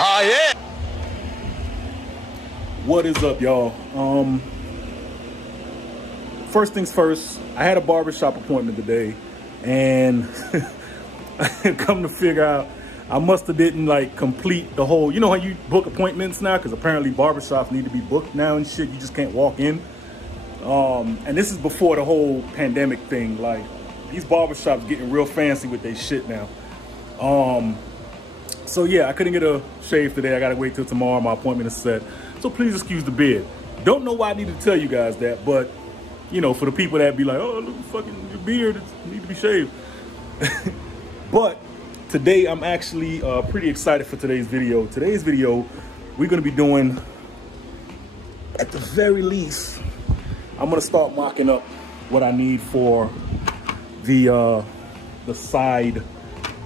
Oh, yeah. What is up, y'all? First things first, I had a barbershop appointment today, and come to figure out, I must have didn't like complete the whole, you know how you book appointments now? Because apparently barbershops need to be booked now and shit. You just can't walk in. And this is before the whole pandemic thing. Like, these barbershops getting real fancy with their shit now. So yeah, I couldn't get a shave today. I gotta wait till tomorrow. My appointment is set. So please excuse the beard. Don't know why I need to tell you guys that, but you know, for the people that be like, oh, look, fucking your beard, it needs to be shaved. But today I'm actually pretty excited for today's video. Today's video, we're gonna be doing, at the very least, I'm gonna start mocking up what I need for the side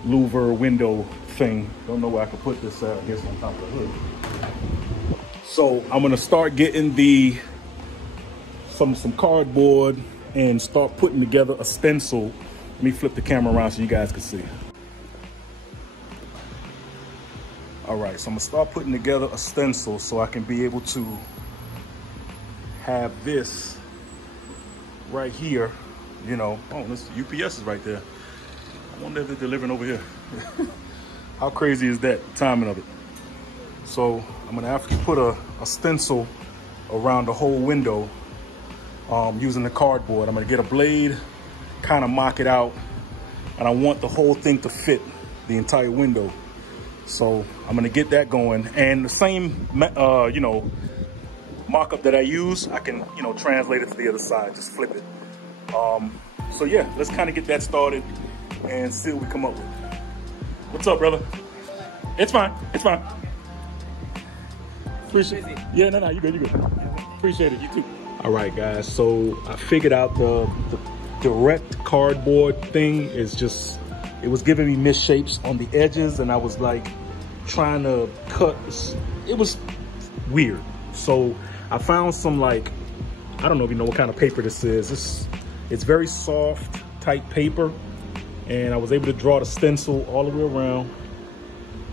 louver window thing. Don't know where I could put this at. I guess on top of the hood. So I'm gonna start getting some cardboard and start putting together a stencil. Let me flip the camera around so you guys can see. All right, so I'm gonna start putting together a stencil so I can be able to have this right here. You know, oh, this UPS is right there. I wonder if they're delivering over here. How crazy is that, the timing of it? So I'm gonna have to put a stencil around the whole window using the cardboard. I'm gonna get a blade, kind of mock it out, and I want the whole thing to fit the entire window. So I'm gonna get that going, and the same you know, mock-up that I use, I can, you know, translate it to the other side, just flip it. So yeah, let's kind of get that started and see what we come up with. What's up, brother? It's fine, it's fine. Appreciate it. Yeah, no, you good, you good. Appreciate it, you too. All right, guys, so I figured out the direct cardboard thing is just, it was giving me misshapes on the edges, and I was like trying to cut, it was weird. So I found some, like, I don't know if you know what kind of paper this is. It's very soft, tight paper, and I was able to draw the stencil all the way around,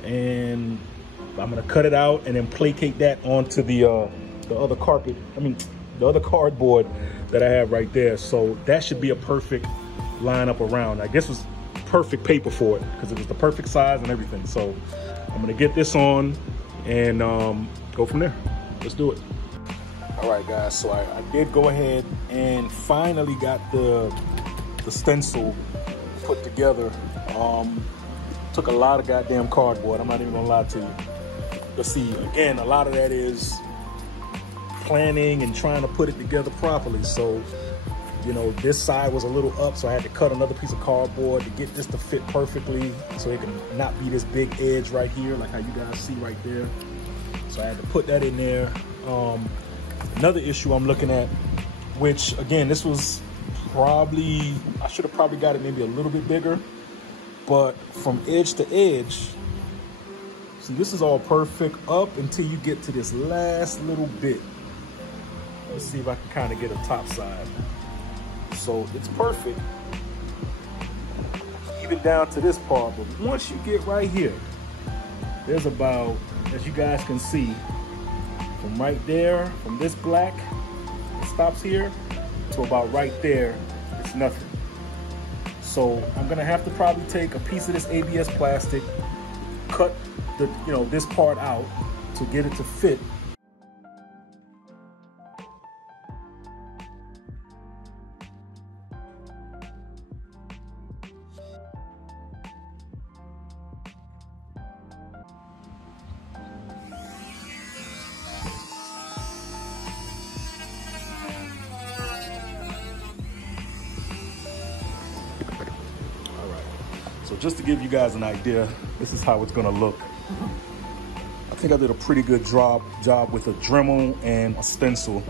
and I'm gonna cut it out and then placate that onto the other carpet. I mean, the other cardboard that I have right there. So that should be a perfect lineup around. I guess it was perfect paper for it because it was the perfect size and everything. So I'm gonna get this on and go from there. Let's do it. All right, guys, so I did go ahead and finally got the stencil put together. Took a lot of goddamn cardboard. I'm not even gonna lie to you. But see, again, a lot of that is planning and trying to put it together properly. So, you know, this side was a little up, so I had to cut another piece of cardboard to get this to fit perfectly so it can not be this big edge right here, like how you guys see right there. So I had to put that in there. Another issue I'm looking at, which again, this was probably, I should have probably got it maybe a little bit bigger, but from edge to edge, see, this is all perfect up until you get to this last little bit. Let's see if I can kind of get a top side. So it's perfect, even down to this part, but once you get right here, there's about, as you guys can see, from right there, from this black, it stops here, to about right there, it's nothing. So I'm gonna have to probably take a piece of this ABS plastic, cut the, you know, this part out to get it to fit. So just to give you guys an idea, this is how it's gonna look. I think I did a pretty good job with a Dremel and a stencil,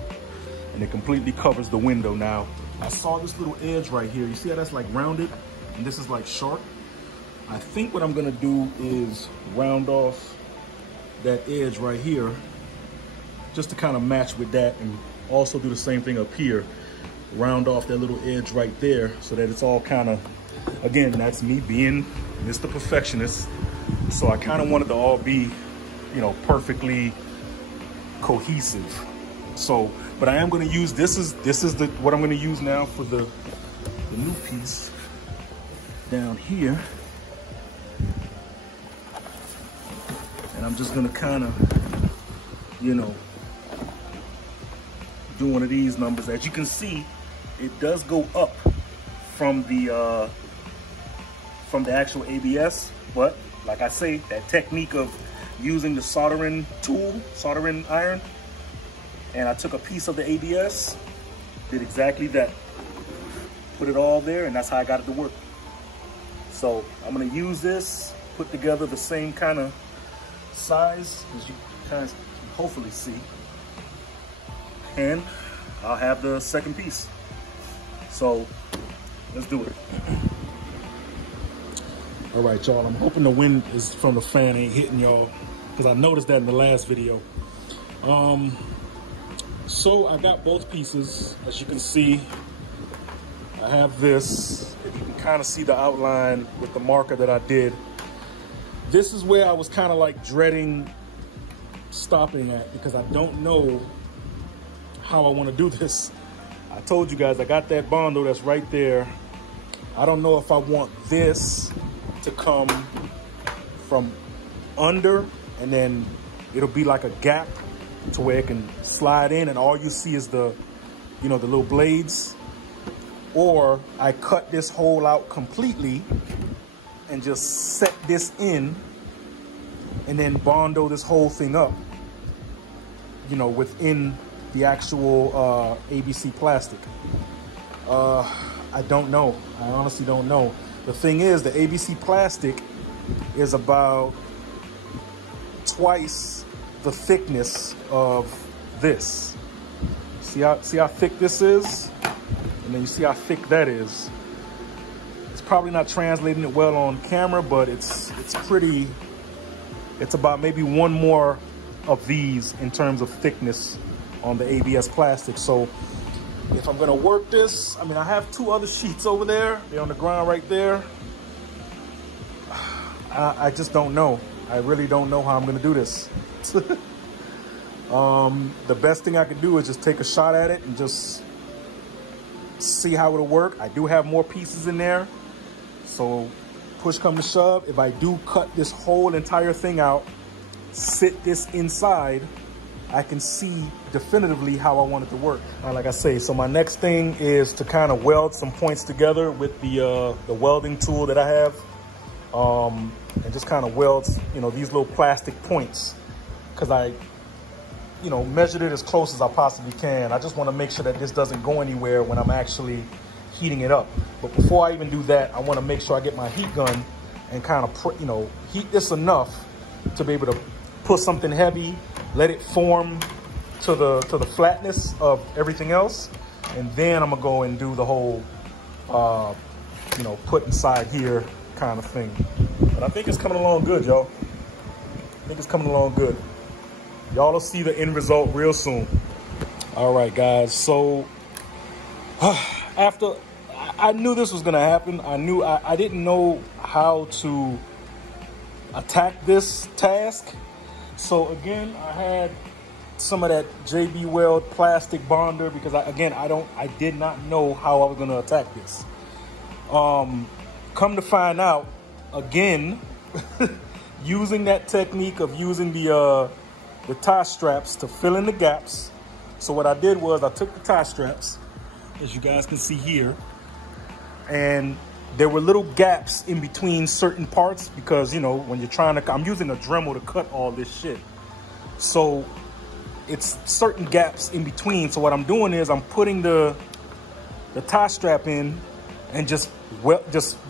and it completely covers the window now. I saw this little edge right here. You see how that's like rounded, and this is like sharp? I think what I'm gonna do is round off that edge right here, just to kind of match with that, and also do the same thing up here. Round off that little edge right there so that it's all kind of, again, that's me being Mr. Perfectionist. So I kind of wanted to all be you know, perfectly cohesive. So, but I am going to use, this is what I'm going to use now for the new piece down here. And I'm just going to kind of, you know, do one of these numbers. As you can see, it does go up from the actual ABS, but like I say, that technique of using the soldering tool, soldering iron, and I took a piece of the ABS, did exactly that. Put it all there, and that's how I got it to work. So I'm gonna use this, put together the same kind of size as you guys can hopefully see, and I'll have the second piece. So let's do it. All right, y'all, I'm hoping the wind is from the fan ain't hitting y'all, because I noticed that in the last video. So I got both pieces, as you can see. I have this, and you can kind of see the outline with the marker that I did. This is where I was kind of like dreading stopping at, because I don't know how I want to do this. I told you guys I got that Bondo that's right there. I don't know if I want this to come from under, and then it'll be like a gap to where it can slide in, and all you see is the, you know, the little blades. Or I cut this hole out completely and just set this in, and then Bondo this whole thing up, you know, within the actual ABC plastic. I don't know. I honestly don't know. The thing is, the ABC plastic is about twice the thickness of this. See how thick this is? And then you see how thick that is. It's probably not translating it well on camera, but it's pretty, it's about maybe one more of these in terms of thickness on the ABS plastic. So if I'm gonna work this, I mean, I have two other sheets over there. They're on the ground right there. I just don't know. I really don't know how I'm gonna do this. The best thing I can do is just take a shot at it and just see how it'll work. I do have more pieces in there, so push come to shove, if I do cut this whole entire thing out, sit this inside, I can see definitively how I want it to work. Like I say, so my next thing is to kind of weld some points together with the welding tool that I have, and just kind of weld, you know, these little plastic points, because I, you know, measured it as close as I possibly can. I just want to make sure that this doesn't go anywhere when I'm actually heating it up. But before I even do that, I want to make sure I get my heat gun and kind of, you know, heat this enough to be able to put something heavy, let it form to the flatness of everything else, and then I'm gonna go and do the whole, you know, put inside here kind of thing. But I think it's coming along good, y'all. I think it's coming along good. Y'all will see the end result real soon. All right, guys. So after I knew this was gonna happen, I didn't know how to attack this task. So again, I had some of that JB Weld plastic bonder, because I did not know how I was gonna attack this. Come to find out, again, using that technique of using the tie straps to fill in the gaps. So what I did was I took the tie straps, as you guys can see here, and there were little gaps in between certain parts, because, you know, when you're trying to, I'm using a Dremel to cut all this shit. So it's certain gaps in between. So what I'm doing is I'm putting the tie strap in and just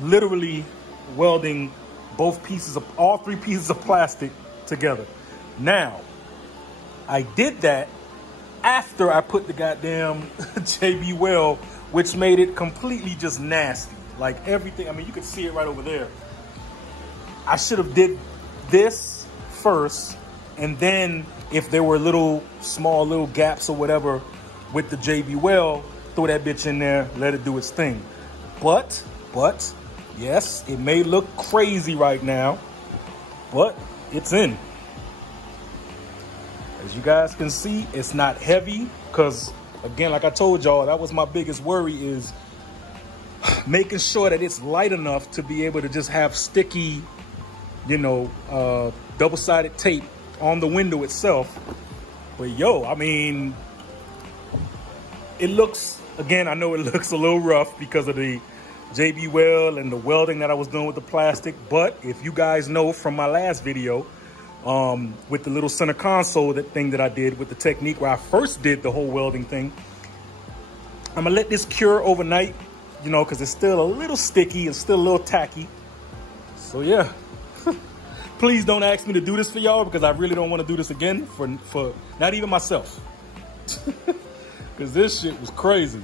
literally welding all three pieces of plastic together. Now, I did that after I put the goddamn JB Weld, which made it completely just nasty. Like everything, I mean, you can see it right over there. I should have did this first, and then if there were small little gaps or whatever with the JB Weld, throw that bitch in there, let it do its thing. But, yes, it may look crazy right now, but it's in. As you guys can see, it's not heavy because, again, like I told y'all, that was my biggest worry, is making sure that it's light enough to be able to just have sticky, you know, double-sided tape on the window itself. But yo, I mean, it looks, again, I know it looks a little rough because of the JB Weld and the welding that I was doing with the plastic. But if you guys know from my last video, with the little center console, that thing that I did with the technique where I first did the whole welding thing, I'm gonna let this cure overnight, you know, because it's still a little sticky, it's still a little tacky. So yeah, please don't ask me to do this for y'all, because I really don't want to do this again for not even myself. Because this shit was crazy.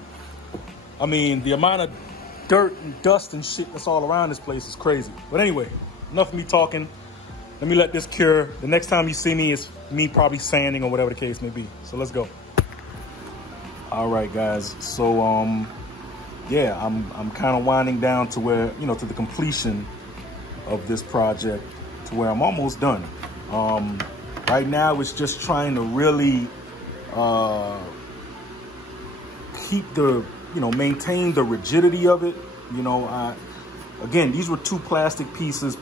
I mean, the amount of dirt and dust and shit that's all around this place is crazy. But anyway, enough of me talking. Let me let this cure. The next time you see me, it's me probably sanding or whatever the case may be. So let's go. All right, guys. So, yeah, I'm kind of winding down to where, you know, to the completion of this project, to where I'm almost done. Right now, it's just trying to really keep the, you know, maintain the rigidity of it. You know, again, these were two plastic pieces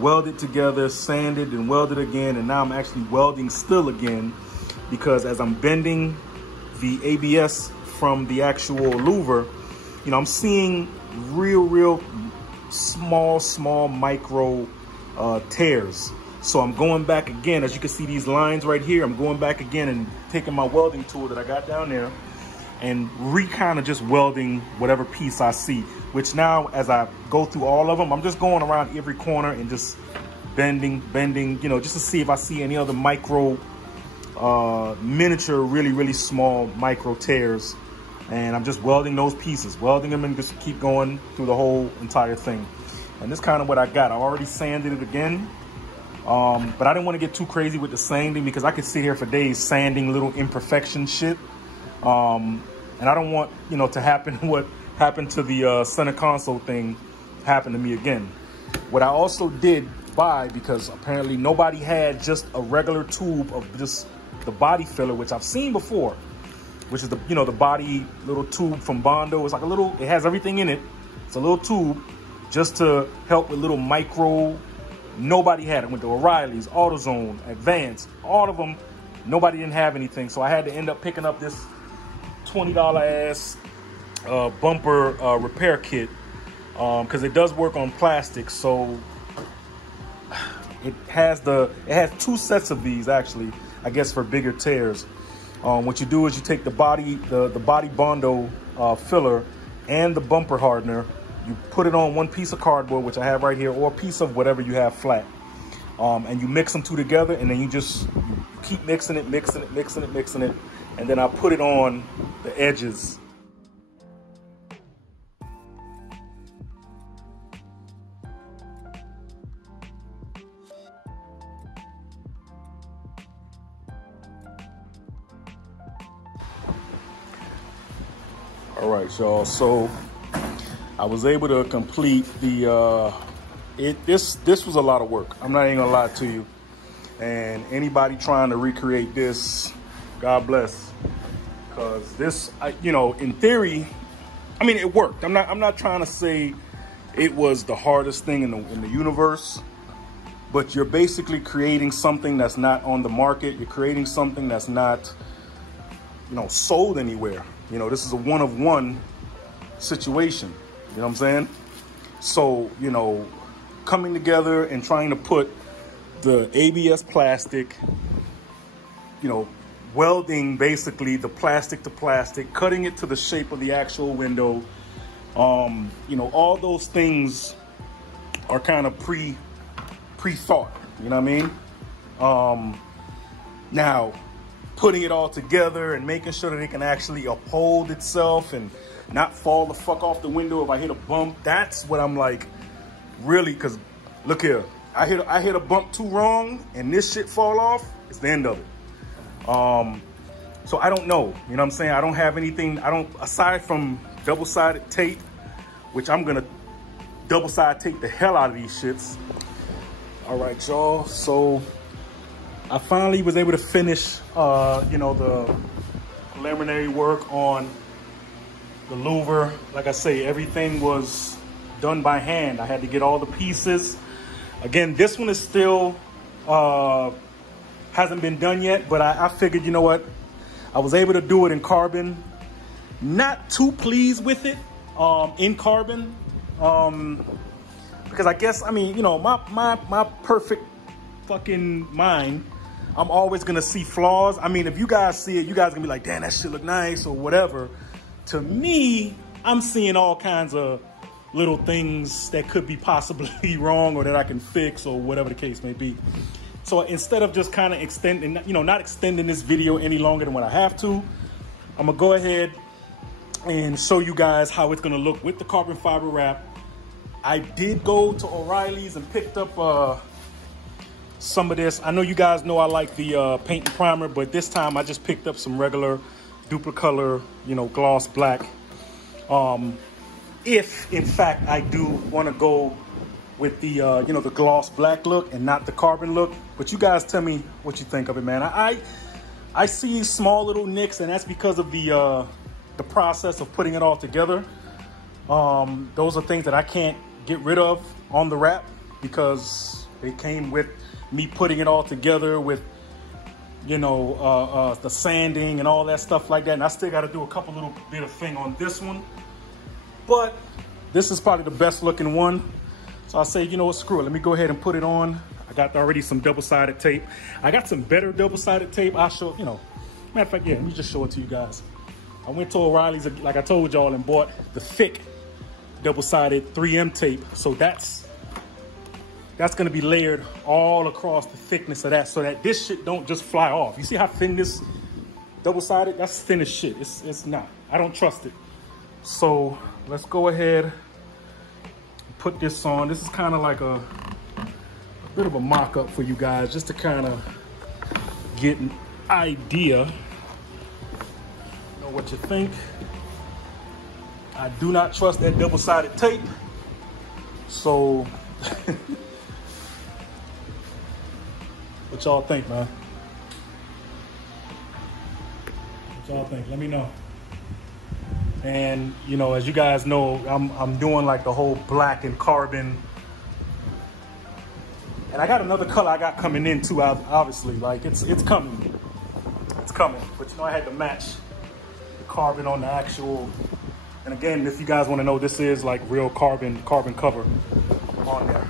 welded together, sanded and welded again, and now I'm actually welding still again, because as I'm bending the ABS from the actual louver, you know, I'm seeing real small micro tears. So I'm going back again. As you can see these lines right here, I'm going back again and taking my welding tool that I got down there and kind of just welding whatever piece I see, which now as I go through all of them, I'm just going around every corner and just bending, you know, just to see if I see any other micro, miniature, really small micro tears. And I'm just welding those pieces, welding them, and just keep going through the whole entire thing. And this is kind of what I got. I already sanded it again. But I didn't want to get too crazy with the sanding, because I could sit here for days sanding little imperfection shit. And I don't want, you know, to happen what happened to the center console thing happen to me again. What I also did buy, because apparently nobody had just a regular tube of just the body filler, which I've seen before, which is the, you know, the body little tube from Bondo. It's like a little, it has everything in it. It's a little tube just to help with little micro. Nobody had it. Went to O'Reilly's, AutoZone, Advanced, all of them. Nobody didn't have anything. So I had to end up picking up this $20 ass bumper repair kit, because it does work on plastic. So it has two sets of these, actually, I guess, for bigger tears. What you do is you take the body Bondo filler and the bumper hardener, you put it on one piece of cardboard, which I have right here, or a piece of whatever you have flat, and you mix them two together, and then you keep mixing it, and then I put it on the edges. All right, y'all, so I was able to complete the, this was a lot of work. I'm not even gonna lie to you. And anybody trying to recreate this, God bless. Because this, you know, in theory, I mean, it worked. I'm not trying to say it was the hardest thing in the universe, but you're basically creating something that's not on the market. You're creating something that's not, you know, sold anywhere. You know, this is a one-of-one situation. You know what I'm saying? So, you know, coming together and trying to put the ABS plastic, you know, welding basically the plastic to plastic, cutting it to the shape of the actual window. You know, all those things are kind of pre-thought, you know what I mean? Now, putting it all together and making sure that it can actually uphold itself and not fall the fuck off the window if I hit a bump. That's what I'm like, really, because look here, I hit a bump too wrong and this shit fall off, it's the end of it. So I don't know, you know what I'm saying? I don't have anything, aside from double-sided tape, which I'm gonna double-sided tape the hell out of these shits. All right, y'all, so I finally was able to finish, you know, the preliminary work on the louver. Like I say, everything was done by hand. I had to get all the pieces. Again, this one is still, hasn't been done yet, but I figured, you know what? I was able to do it in carbon. Not too pleased with it in carbon. Because I guess, I mean, you know, my perfect fucking mind, I'm always gonna see flaws. I mean, if you guys see it, you guys gonna be like, damn, that shit look nice or whatever. To me, I'm seeing all kinds of little things that could be possibly wrong or that I can fix or whatever the case may be. So instead of just kind of extending, you know, not extending this video any longer than what I have to, I'm gonna go ahead and show you guys how it's gonna look with the carbon fiber wrap. I did go to O'Reilly's and picked up some of this. I know you guys know I like the paint and primer, but this time I just picked up some regular duplicolor, you know, gloss black. If in fact I do want to go with the you know, the gloss black look and not the carbon look, but you guys tell me what you think of it, man. I see small little nicks, and that's because of the process of putting it all together. Those are things that I can't get rid of on the wrap because they came with me putting it all together with, you know, the sanding and all that stuff like that. And I still got to do a couple little bit of thing on this one, but this is probably the best looking one. So I say, you know what, screw it. Let me go ahead and put it on. I got already some double-sided tape. I got some better double-sided tape. I'll show, you know, matter of fact, yeah, let me just show it to you guys. I went to O'Reilly's, like I told y'all, and bought the thick double-sided 3M tape. So that's gonna be layered all across the thickness of that, so that this shit don't just fly off. You see how thin this double-sided? That's thin as shit. It's not. I don't trust it. So let's go ahead and put this on. This is kind of like a bit of a mock-up for you guys, just to kind of get an idea. Know what you think. I do not trust that double-sided tape. So what y'all think, man? What y'all think? Let me know. And you know, as you guys know, I'm doing like the whole black and carbon. And I got another color I got coming in too, obviously. Like it's coming. It's coming. But you know, I had to match the carbon on the actual. And again, if you guys want to know, this is like real carbon cover on there.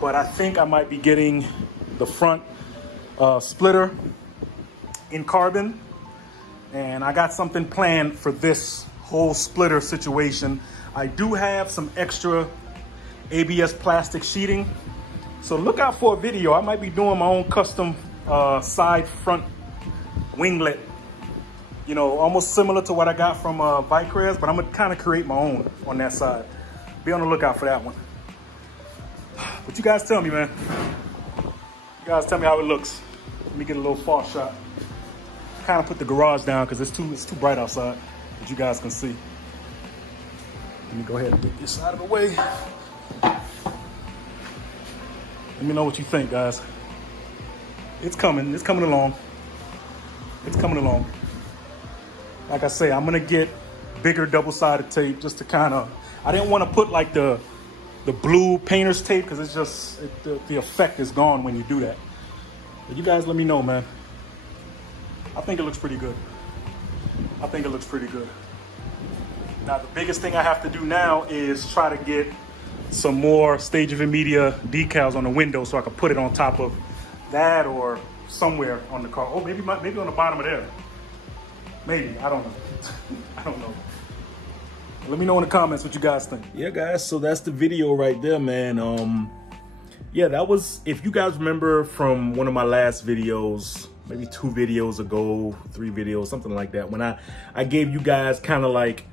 But I think I might be getting the front splitter in carbon. And I got something planned for this whole splitter situation. I do have some extra ABS plastic sheeting. So look out for a video. I might be doing my own custom side front winglet. You know, almost similar to what I got from Vicrez, but I'm gonna kind of create my own on that side. Be on the lookout for that one. But you guys tell me, man. You guys tell me how it looks. Let me get a little far shot. Kind of put the garage down because it's too bright outside, as you guys can see. Let me go ahead and get this out of the way. Let me know what you think, guys. It's coming. It's coming along. It's coming along. Like I say, I'm gonna get bigger double-sided tape just to kind of. I didn't want to put like the blue painter's tape because it's just the effect is gone when you do that. But you guys, let me know, man. I think it looks pretty good. I think it looks pretty good. Now, the biggest thing I have to do now is try to get some more Stage of Media decals on the window so I can put it on top of that or somewhere on the car. Oh, maybe on the bottom of there. Maybe, I don't know. I don't know. Let me know in the comments what you guys think. Yeah, guys, so that's the video right there, man. Yeah, that was, if you guys remember from one of my last videos, maybe 2 videos ago, 3 videos, something like that, when I gave you guys kind of like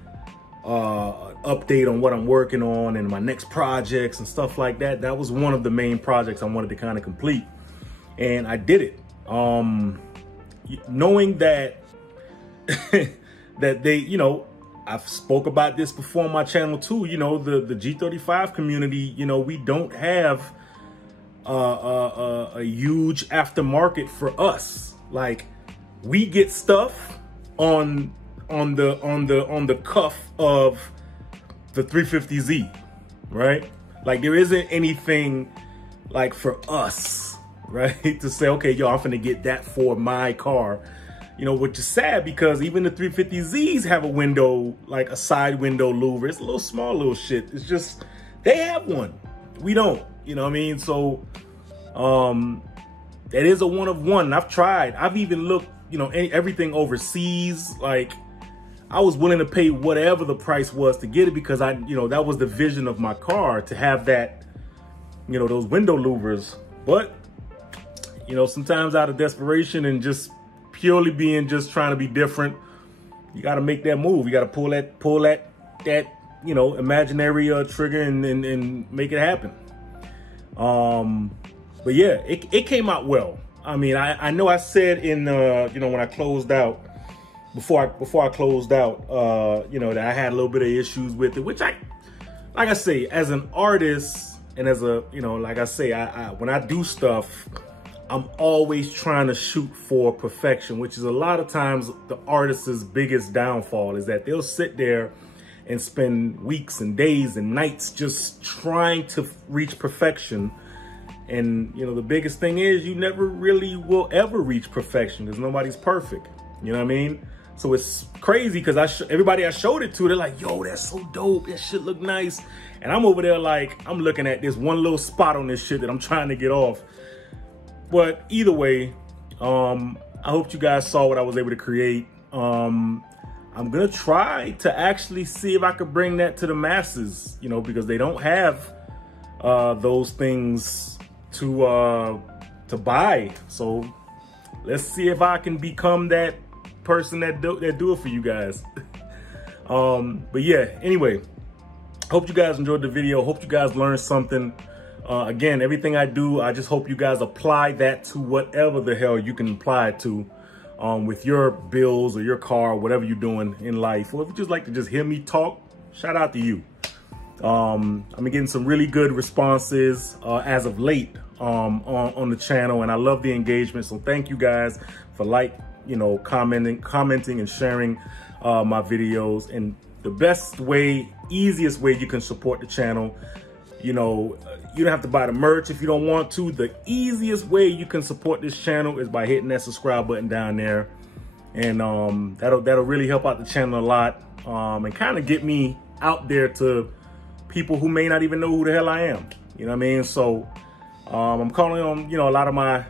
an update on what I'm working on and my next projects and stuff like that. That was one of the main projects I wanted to kind of complete, and I did it. Knowing that that they, you know, I've spoke about this before on my channel too, you know, the G35 community, you know, we don't have a huge aftermarket for us. Like, we get stuff on the cuff of the 350Z, right? Like, there isn't anything like for us, right? To say, okay, yo, I'm finna get that for my car. You know, which is sad because even the 350Zs have a window, like a side window louver. It's a little small little shit. It's just, they have one. We don't, you know what I mean? So, it is a one of one. I've tried. I've even looked, you know, everything overseas. Like, I was willing to pay whatever the price was to get it because you know, that was the vision of my car, to have that, you know, those window louvers. But, you know, sometimes out of desperation and just purely being just trying to be different, you got to make that move. You got to pull that you know, imaginary trigger and make it happen. But yeah, it came out well. I mean, I know I said in you know, when I closed out, before I closed out, you know, that I had a little bit of issues with it, which like I say, as an artist and as a, you know, like I say, when I do stuff, I'm always trying to shoot for perfection, which is a lot of times the artist's biggest downfall, is that they'll sit there and spend weeks and days and nights just trying to reach perfection. And, you know, the biggest thing is you never really will ever reach perfection because nobody's perfect. You know what I mean? So it's crazy because everybody I showed it to, they're like, yo, that's so dope. That shit look nice. And I'm over there like, I'm looking at this one little spot on this shit that I'm trying to get off. But either way, I hope you guys saw what I was able to create. I'm gonna try to actually see if I could bring that to the masses, you know, because they don't have those things to buy. So let's see if I can become that person that do it for you guys. But yeah, anyway, hope you guys enjoyed the video. Hope you guys learned something. Again, everything I do, I just hope you guys apply that to whatever the hell you can apply it to with your bills or your car, or whatever you're doing in life. Or if you just like to just hear me talk, shout out to you. I'm getting some really good responses as of late on the channel, and I love the engagement. So thank you guys for commenting and sharing my videos. And the best way, easiest way you can support the channel, you know, you don't have to buy the merch if you don't want to. The easiest way you can support this channel is by hitting that subscribe button down there. And that'll really help out the channel a lot, and kind of get me out there to people who may not even know who the hell I am. You know what I mean? So I'm calling on, you know, a lot of my,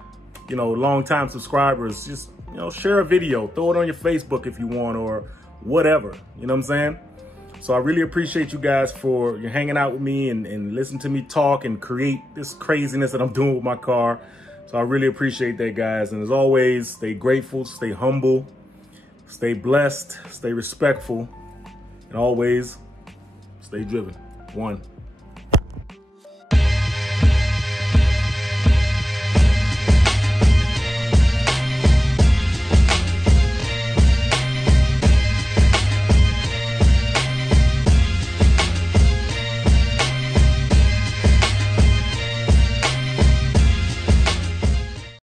you know, longtime subscribers. Just, you know, share a video, throw it on your Facebook if you want, or whatever. You know what I'm saying? So I really appreciate you guys for hanging out with me and listening to me talk and create this craziness that I'm doing with my car. So I really appreciate that, guys. And as always, stay grateful, stay humble, stay blessed, stay respectful, and always stay driven. One.